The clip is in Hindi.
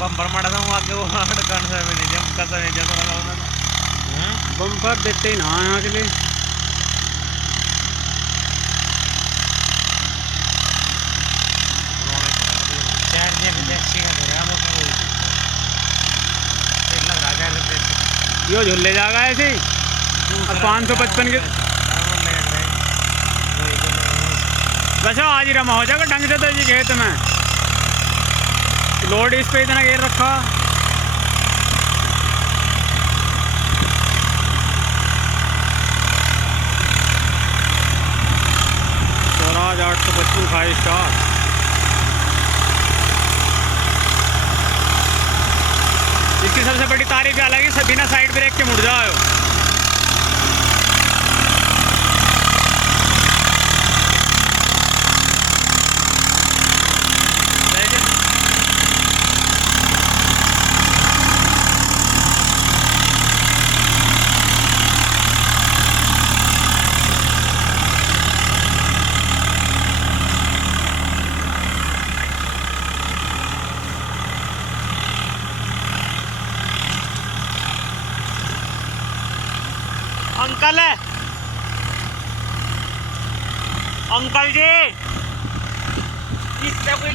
बम्पर मड़ा था आगे वो अटकन से भी नहीं जम कसा नहीं जम रहा उन्होंने बम्पर देते ही ना यहाँ के लिए चार जे विदेशी का घर है वो तो एक लग रहा है यो झूले जाएगा ऐसे ही और 555 के वैसे आज ही रमा हो जाएगा ढंग से तो जी खेत में लोड इस पे इतना घेर रखा स्वराज 855 5 स्टार। इसकी सबसे बड़ी तारीफ अलग है बिना साइड ब्रेक के मुड़ जाओ। अंकल है अंकल जी इससे कोई